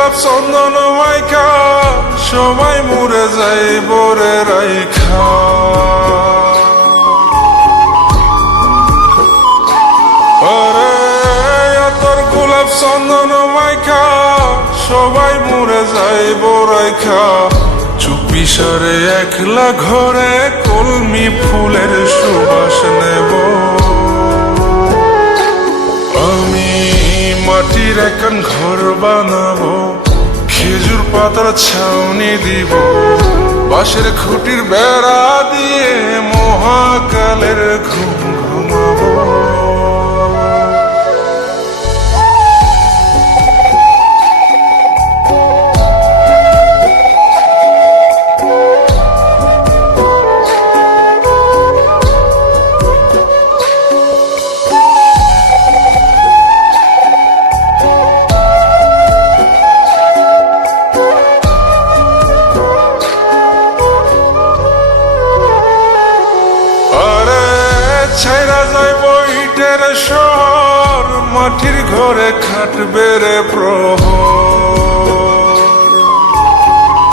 গোলাপ চন্দন মাইকা, সবাই মরে যাই বরে রাইখা। চন্দন সবাই মরে যাই বরাইখা চুপি সরে একলা ঘরে কলমি ফুলের সুবাস নেব। এখন ঘর বানাবো খেজুর পাতার ছাউনি দিব বাঁশের খুঁটির বেড়া ছাইরা যাইব ইটের শহর মাটির ঘরে খাটবে রে প্রহ